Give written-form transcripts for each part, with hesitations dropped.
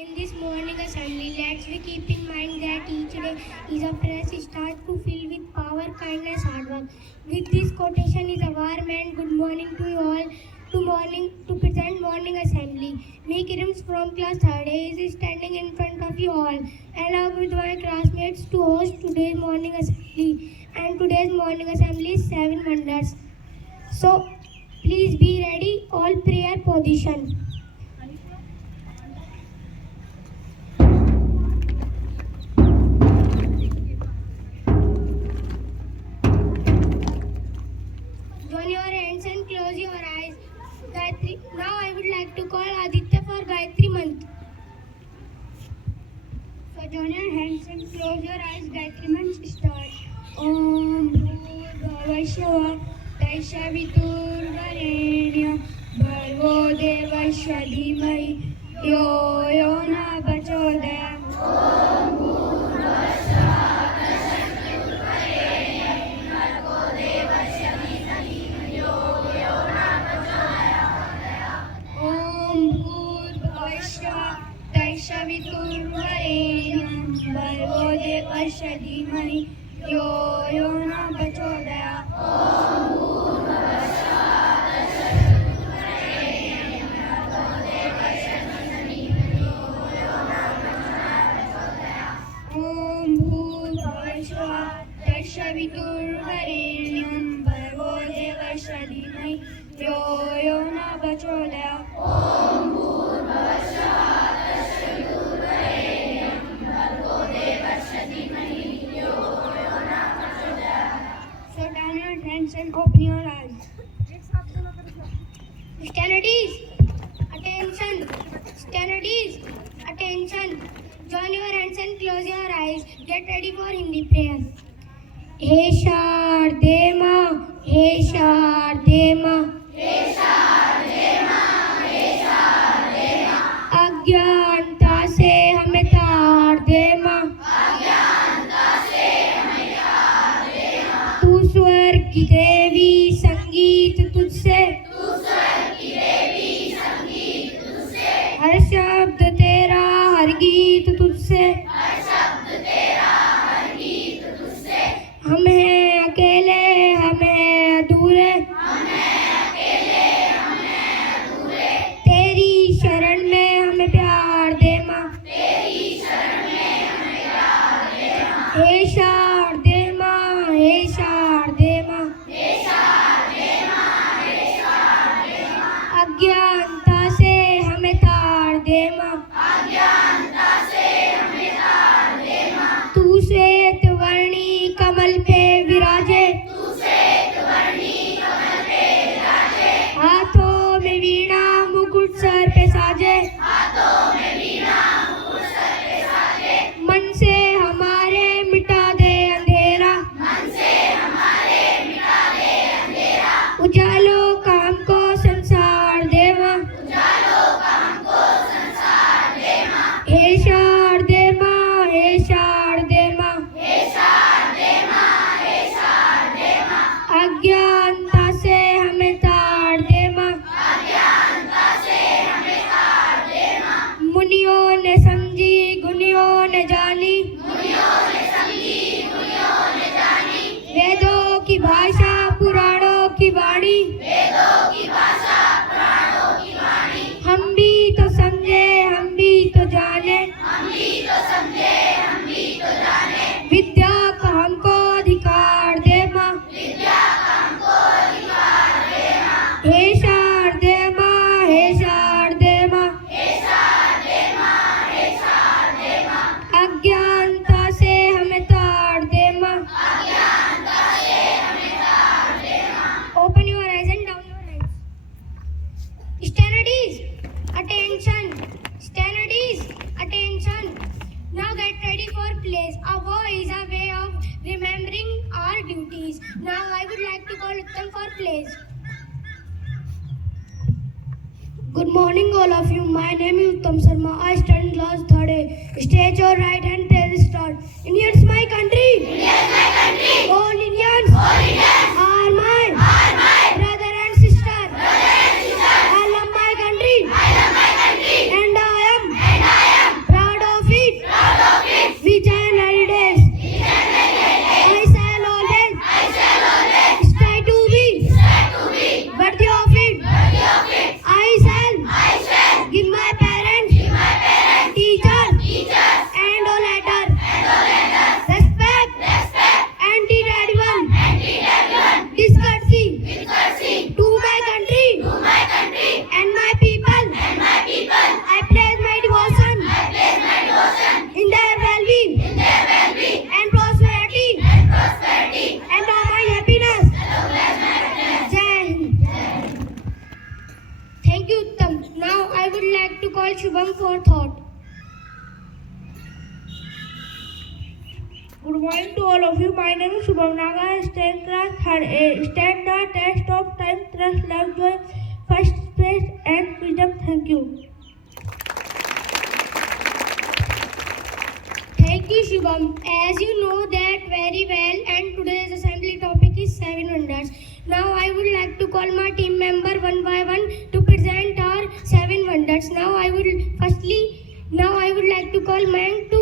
In this morning assembly, let's we keep in mind that each day is a fresh start to fill with power, kindness, hard work. With this quotation is a warm and good morning to you all. To present morning assembly. Me Kirims from class 3rd is standing in front of you all, along with my classmates to host today's morning assembly. And today's morning assembly is 7 wonders. So please be ready. All prayer position. Join your hands and close your eyes. Gayatri. Now I would like to call Aditya for Gayatri month. So join your hands and close your eyes. Gayatri month start. Om Bhurvavasya Daishaviturvarenyam Bhargo Devasya Dhimai Yo Yona Prachodayam. Om Bhurvavasya Daishaviturvarenyam Bhargo Devasya Dhimai Yo Yona Prachodayam. Om Bhurvavasya Daishaviturvarenyam Bhargo Devasya Dhimai Yo Yona Prachodayam. So down your hands and open your eyes. Studies, attention. Studies, attention. Join your hands and close your eyes. Get ready for Hindi prayer. He Shardema, He Shardema. अज्ञानता से हमें तार दे माँ, तू स्वर की देवी संगीत तुझसे, हर शब्द तेरा हर गीत तुझसे, हम हैं अकेले हम हैं अधूरे, तेरी शरण में हमें प्यार दे माँ, हे शारदे माँ, हे शारदे माँ, अज्ञानता से हमें तार दे माँ, तू श्वेत वर्णी कमल पे विराजे, हाथों में वीणा मुकुट सर पे साजे, मन से हमारे मिटा दे अंधेरा, उजालों का हमको संसार दे माँ, हे शारदे माँ, हे शारदे माँ, अज्ञानता से हमें तार दे माँ, मुनियों ने समझी गुनियों ने जानी, वेदों की भाषा पुराणों की वाणी, हम भी तो समझे हम भी तो जाने, विद्या का हमको अधिकार दे माँ, हे शारदे माँ, हे शारदे माँ, अज्ञानता से हमें तार दे माँ, open your eyes and down your hands. Studies, attention. Studies, attention. Now get ready for plays. A war is a way of remembering our duties. Now I would like to call Uttam for plays. Good morning all of you. My name is Uttam Sharma. I study in class 3rd A. Stage your right hand, play start. Indians my country. All Indians. Are my brother and sister. I love my country. And I am Good morning to all of you. My name is Shubham Naga. I stand class third A. Stand the test of time, trust, love, joy, first space and freedom. Thank you. Thank you, Shubham. As you know that very well, and today's assembly topic is 7 wonders. Now I would like to call my team member one by one to present our 7 wonders. Now I would like to call Mank to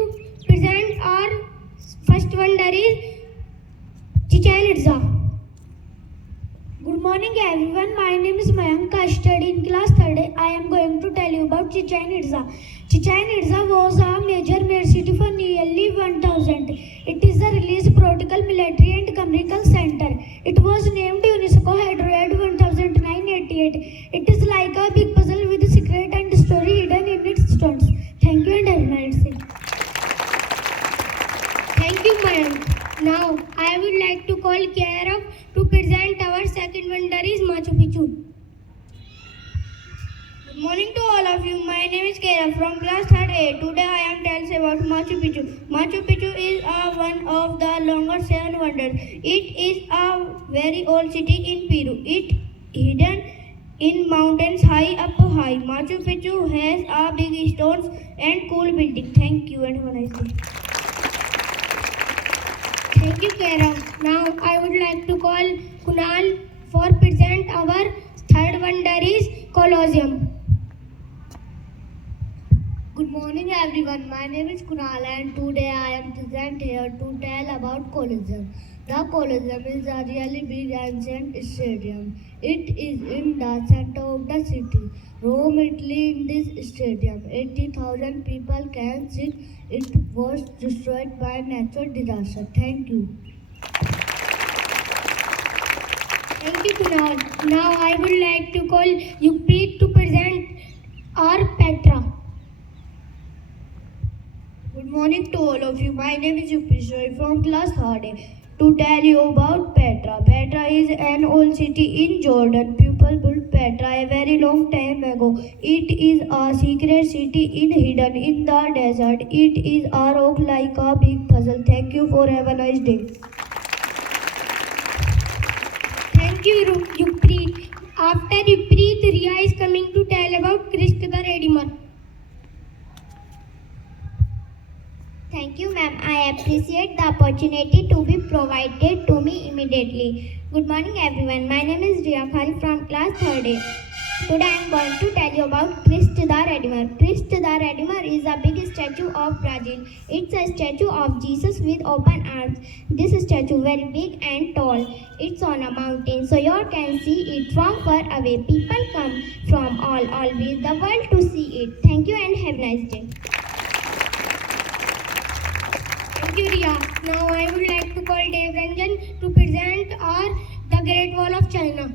present our first wonder is Chichen Itza. Good morning everyone. My name is Mayank. I study in class 3rd. I am going to tell you about Chichen Itza. Chichen Itza was a major city for nearly 1000. It is a release protocol military and commercial center. It was named UNESCO Head 1988. It is like a big puzzle with a secret and story hidden in its stones. Thank you and have a nice day. Thank you, Mayank. Now I would like to call Kiara to present our second wonder is Machu Picchu. Good morning to all of you. My name is Kera from class 3rd A. Today I am telling about Machu Picchu. Machu Picchu is one of the longest 7 wonders. It is a very old city in Peru. It hidden in mountains high up high. Machu Picchu has a big stones and cool building. Thank you and have a nice day. Thank you, Kiara. Now I would like to call Kunal for present our third wonder is Colosseum. Good morning everyone. My name is Kunal and today I am present here to tell about Colosseum. The Colosseum is a really big ancient stadium. It is in the center of the city, Rome, Italy. In this stadium, 80,000 people can sit. It was destroyed by natural disaster. Thank you. Thank you, Kunal. Now I would like to call Yukpreet to present our Petra. Good morning to all of you. My name is Yupishwar from class 3rd A. To tell you about Petra. Petra is an old city in Jordan. People built Petra a very long time ago. It is a secret city hidden in the desert. It is a rock like a big puzzle. Thank you for have a nice day. Thank you, Yukpreet. After Yukpreet, Riya is coming to tell about Christ the Redeemer. Thank you, ma'am. I appreciate the opportunity to be provided to me immediately. Good morning, everyone. My name is Riya Khali from class 3rd A. Today I am going to tell you about Christ the Redeemer. Christ the Redeemer is a big statue of Brazil. It's a statue of Jesus with open arms. This statue is very big and tall. It's on a mountain, so you can see it from far away. People come from all over the world to see it. Thank you and have a nice day. Thank you, Riya. Now I would like to call Dev Ranjan to present our the Great Wall of China.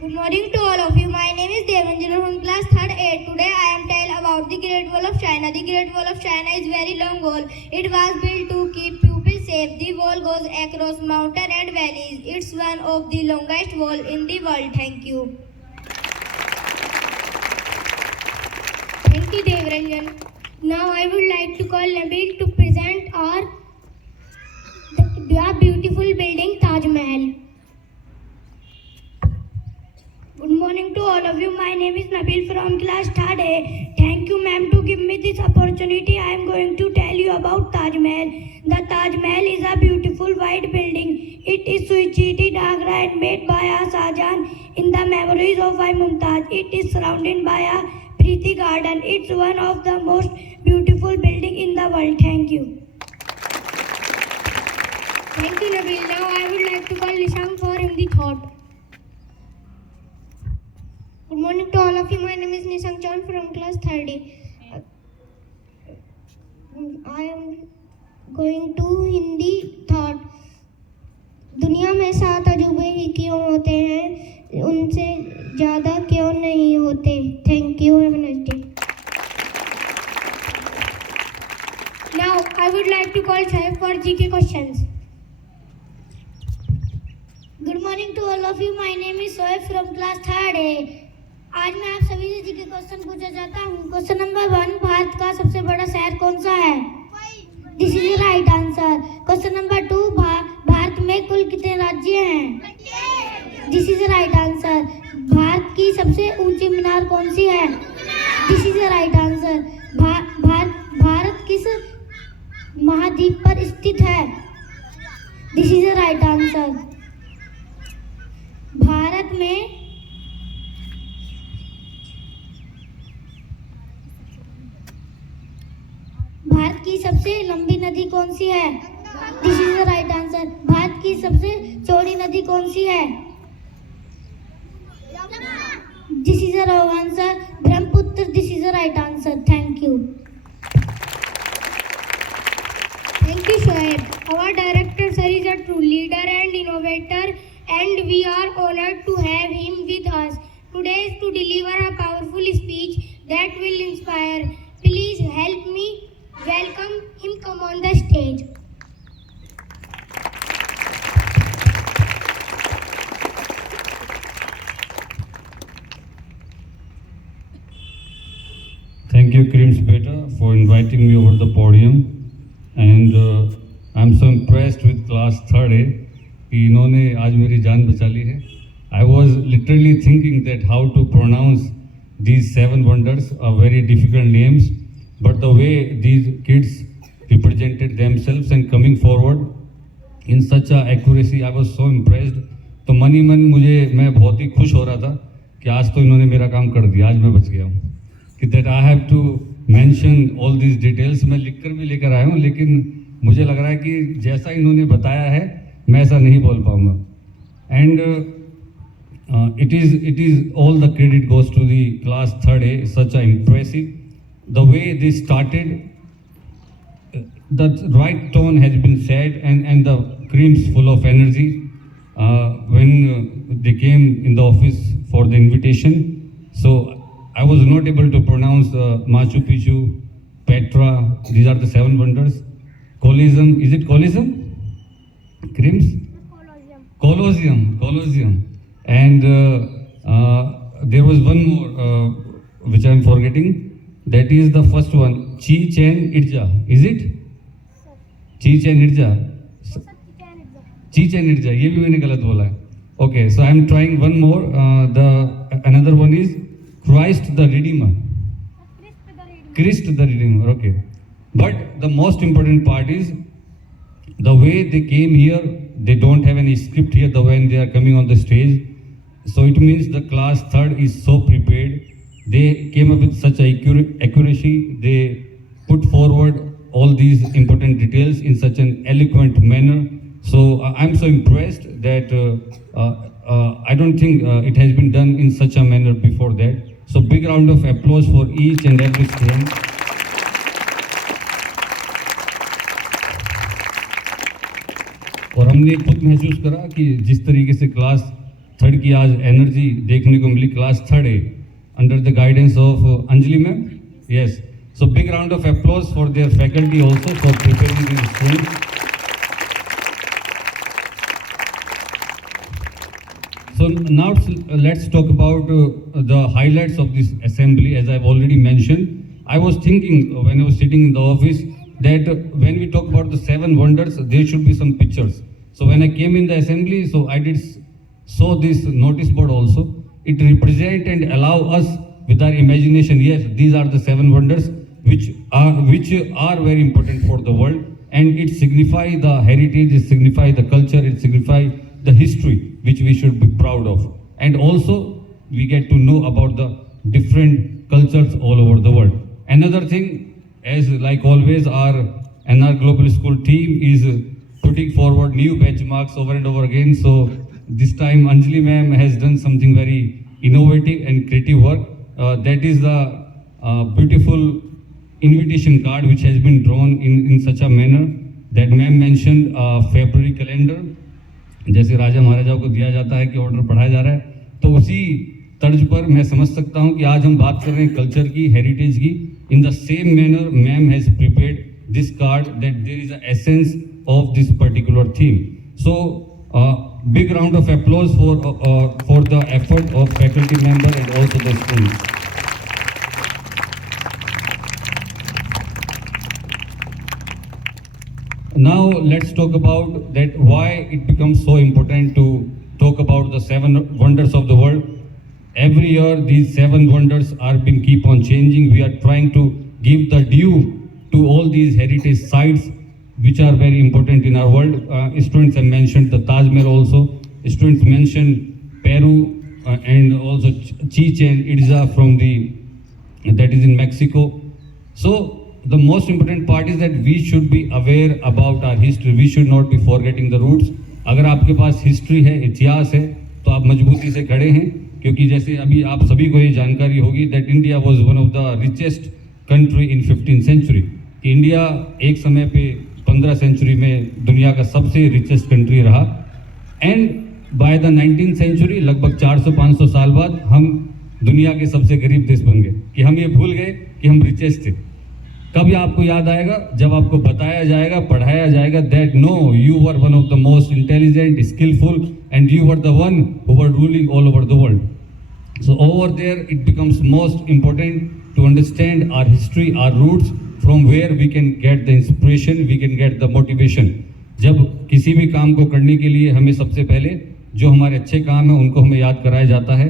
Good morning to all of you. My name is Devanjana from class 3rd A. Today I am tell about the Great Wall of China. The Great Wall of China is very long wall. It was built to keep people safe. The wall goes across mountain and valleys. It's one of the longest wall in the world. Thank you. Thank you, Dev Ranjan. Now I would like to call Nabil to present our the beautiful building Taj Mahal. Good morning to all of you. My name is Nabil from class 3rd A. Thank you, ma'am, to give me this opportunity. I am going to tell you about Taj Mahal. The Taj Mahal is a beautiful white building. It is Suichiti Agra and made by a Shah Jahan in the memories of Mumtaz. It is surrounded by a pretty garden. It's one of the most beautiful building in the world. Thank you. Thank you, Nabil. Now I would like to call Nisham for Hindi thought. Good morning to all of you. My name is Nisang Chan from class 3rd A. I am going to Hindi thought. दुनिया में 7 अजूबे ही क्यों होते हैं, उनसे ज़्यादा क्यों नहीं होते. Thank you. Have a nice day. Now I would like to call Saif for GK questions. Good morning to all of you. My name is Soeb from class 3rd A. आज मैं आप सभी से जीके क्वेश्चन पूछना चाहता हूँ. Question number 1, Bharat का सबसे बड़ा शहर कौन सा है? This is the right answer. Question number 2, Bharat में कुल कितने राज्य हैं? This is the right answer. Bharat की सबसे ऊंची मीनार कौन सी है? This is the right answer. Bharat किस महाद्वीप पर स्थित है? This is the right answer. Bharat में भारत की सबसे लंबी नदी कौन सी है? This is the right answer. Bharat की सबसे चौड़ी नदी कौन सी है? This is the wrong answer, Brahmaputra. This is the right answer. Thank you. Thank you, Shoaib. Our director sir is a true leader and innovator, and we are honored to have him with us today to deliver a powerful speech that will inspire. Please help me welcome him. Come on the stage. Thank you, Krims Beta, for inviting me over the podium. And I'm so impressed with class 3rd A कि इन्होंने आज मेरी जान बचा ली है. I was literally thinking that how to pronounce these 7 wonders, are very difficult names, but the way these kids represented themselves and coming forward in such a accuracy, I was so impressed. तो मन ही मन मैं बहुत ही खुश हो रहा था कि आज तो इन्होंने मेरा काम कर दिया, आज मैं बच गया हूँ. कि that I have to mention all these details. मैं लिख कर भी लेकर आया हूँ, लेकिन मुझे लग रहा है कि जैसा इन्होंने बताया है मैं ऐसा नहीं बोल पाऊँगा. And it is all the credit goes to the class 3rd A. Such a impressive, the way they started, the right tone has been said, and the creams full of energy when they came in the office for the invitation. So I was not able to pronounce Machu Picchu, Petra. These are the 7 wonders. Colosseum, is it Colosseum? Crims? Colosseum. And there was one more which I am forgetting. That is the first one, Chichen Itza. Is it? Chichen Itza. Chichen Itza. ये भी मैंने गलत बोला है. Okay, so I am trying one more. Another one is Christ the Redeemer. Christ the Redeemer, okay. But the most important part is the way they came here. They don't have any script here the when they are coming on the stage. So it means the class 3rd is so prepared. They came up with such accuracy. They put forward all these important details in such an eloquent manner. So I'm so impressed that I don't think it has been done in such a manner before that. So big round of applause for each and every student. और हमने खुद महसूस करा कि जिस तरीके से class 3rd की आज एनर्जी देखने को मिली, class 3rd A under the guidance of Anjali ma'am. Yes, so big round of applause for their faculty also for preparing these students. So now let's talk about the highlights of this assembly. As I've already mentioned, I was thinking when I was sitting in the office that when we talk about the 7 wonders, there should be some pictures. So when I came in the assembly, so I did saw this notice board also. It represent and allow us with our imagination. Yes, these are the 7 wonders which are very important for the world, and it signify the heritage, it signify the culture, it signify the history which we should be proud of. And also we get to know about the different cultures all over the world. Another thing, as like always, our NR Global School team is putting forward new benchmarks over and over again. So this time Anjali ma'am has done something very innovative and creative work. That is the beautiful invitation card which has been drawn in such a manner that ma'am mentioned February calendar. जैसे राजा महाराजाओं को दिया जाता है कि order पढ़ाया जा रहा है, तो उसी तर्ज पर मैं समझ सकता हूं कि आज हम बात कर रहे हैं कल्चर की, हेरिटेज की. In the same manner ma'am has prepared this card that there is a essence of this particular theme. So big round of applause for the effort of faculty member and also the students. now let's talk about that why it becomes so important to talk about the seven wonders of the world. Every year these seven wonders are being keep on changing. We are trying to give the due to all these heritage sites which are very important in our world. Students have mentioned the Taj Mahal also. Students mentioned Peru and also Chichen Itza from that is in Mexico. So the most important part is that we should be aware about our history. We should not be forgetting the roots. अगर आपके पास history है, इतिहास है, तो आप मजबूती से खड़े हैं, क्योंकि जैसे अभी आप सभी को ये जानकारी होगी that India was one of the richest country in 15th century. India एक समय पे 15 सेंचुरी में दुनिया का सबसे रिचेस्ट कंट्री रहा. And by the 19th century लगभग 400-500 साल बाद हम दुनिया के सबसे गरीब देश बन गए कि हम ये भूल गए कि हम रिचेस्ट थे. कब आपको याद आएगा? जब आपको बताया जाएगा, पढ़ाया जाएगा that no you were one of the most intelligent, skillful and you were the one who were ruling all over the world. So over there it becomes most important to understand our history, our roots, from where we can get the inspiration, we can get the motivation. जब किसी भी काम को करने के लिए हमें सबसे पहले जो हमारे अच्छे काम हैं उनको हमें याद कराया जाता है,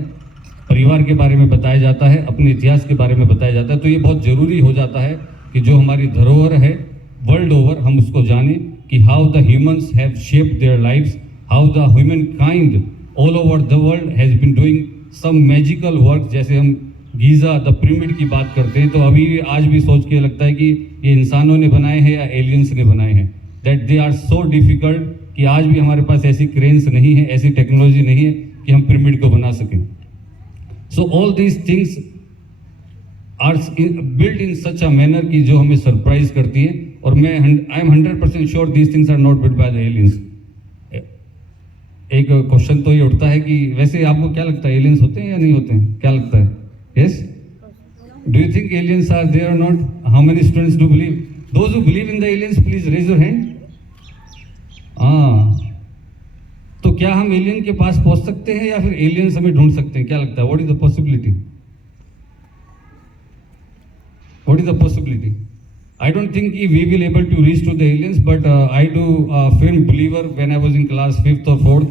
परिवार के बारे में बताया जाता है, अपने इतिहास के बारे में बताया जाता है. तो ये बहुत ज़रूरी हो जाता है कि जो हमारी धरोहर है वर्ल्ड ओवर हम उसको जानें कि how the humans have shaped their lives, how the human kind all over the world has been doing some magical work. जैसे हम गीज़ा द पिरामिड की बात करते हैं तो अभी आज भी सोच के लगता है कि ये इंसानों ने बनाए हैं या एलियंस ने बनाए हैं. That they are so difficult कि आज भी हमारे पास ऐसी क्रेन्स नहीं है, ऐसी टेक्नोलॉजी नहीं है कि हम पिरामिड को बना सकें. So all these things are build in such a manner कि जो हमें सरप्राइज करती है. और मैं I am 100% sure these things are not build by the aliens. एक क्वेश्चन तो ये उठता है कि वैसे आपको क्या लगता है, एलियंस होते हैं या नहीं होते हैं? क्या लगता है? Yes, do you think aliens are there or not? How many students do believe? Those who believe in the aliens please raise your hand. तो क्या हम एलियन के पास पहुंच सकते हैं या फिर एलियंस हमें ढूंढ सकते हैं? क्या लगता है? What is the possibility? What is the possibility? I don't think we will able to reach to the aliens, but I do firm believer when I was in class 5th or 4th,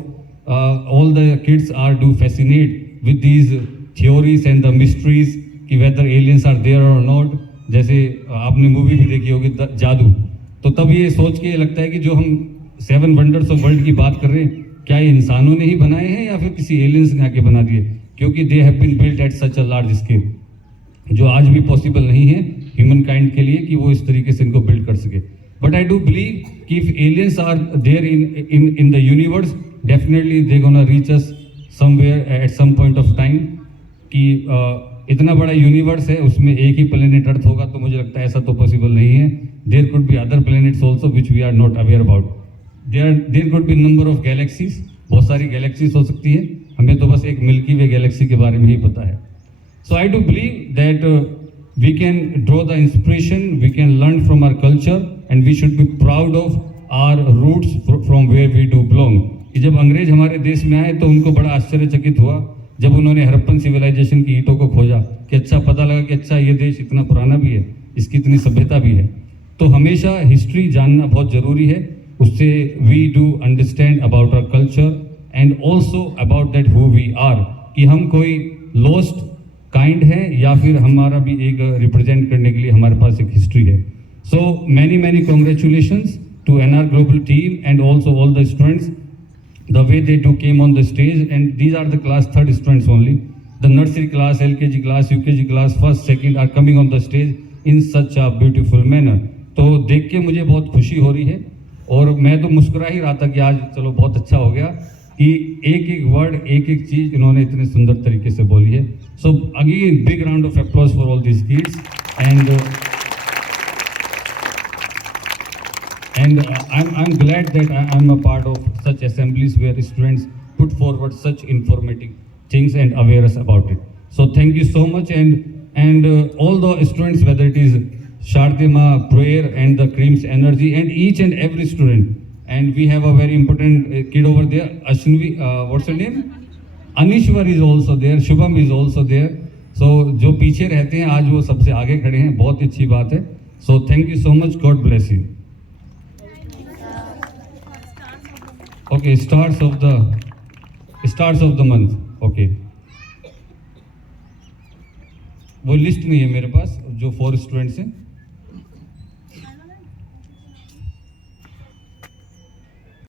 all the kids do fascinate with these theories and the mysteries कि whether aliens are there or not. जैसे आपने movie भी देखी होगी जादू, तो तब ये सोच के लगता है कि जो हम 7 वंडर्स ऑफ वर्ल्ड की बात कर रहे हैं क्या ये इंसानों ने ही बनाए हैं या फिर किसी एलियंस ने आके बना दिए, क्योंकि they have been built at such a large scale जो आज भी पॉसिबल नहीं है ह्यूमन काइंड के लिए कि वो इस तरीके से इनको बिल्ड कर सके. बट आई डू बिलीव कि if aliens are there in the universe definitely they gonna reach us somewhere at some point of time. कि इतना बड़ा यूनिवर्स है उसमें एक ही प्लेनेट अर्थ होगा तो मुझे लगता है ऐसा तो पॉसिबल नहीं है. There could be other planets also which we are not aware about. There could be number of galaxies, बहुत सारी गैलेक्सीज हो सकती है, हमें तो बस एक मिल्की वे गैलेक्सी के बारे में ही पता है. So I do believe that we can draw the inspiration, we can learn from our culture and we should be proud of our roots from where we do belong. कि जब अंग्रेज हमारे देश में आए तो उनको बड़ा आश्चर्यचकित हुआ जब उन्होंने हड़प्पन सिविलाइजेशन की ईंटों को खोजा कि अच्छा पता लगा कि अच्छा ये देश इतना पुराना भी है, इसकी इतनी सभ्यता भी है. तो हमेशा हिस्ट्री जानना बहुत ज़रूरी है. उससे we do understand about our culture and also about that who we are, कि हम कोई लॉस्ट काइंड है या फिर हमारा भी एक रिप्रेजेंट करने के लिए हमारे पास एक हिस्ट्री है. So many congratulations to NR global team and also all the students the way they do came on the stage. And these are the class 3rd students only. The nursery class, LKG class, UKG class, 1st, 2nd are coming on the stage in such a beautiful manner. तो देख के मुझे बहुत खुशी हो रही है और मैं तो मुस्कुरा ही रहा था कि आज चलो बहुत अच्छा हो गया कि एक एक वर्ड, एक एक चीज़ इन्होंने इतने सुंदर तरीके से बोली है. So again, big round of applause for all these kids, and I'm glad that I'm a part of such assemblies where students put forward such informative things and awareness about it. So thank you so much, and all the students, whether it is Shardima prayer and the Creams energy, and each and every student, and we have a very important kid over there, Ashnavi, what's her name? Anishwar is also there, Shubham is also there. So जो पीछे रहते हैं आज वो सबसे आगे खड़े हैं, बहुत अच्छी बात है. So thank you so much, God bless you. Okay, stars of the month. Okay, वो लिस्ट नहीं है मेरे पास जो 4 स्टूडेंट्स हैं।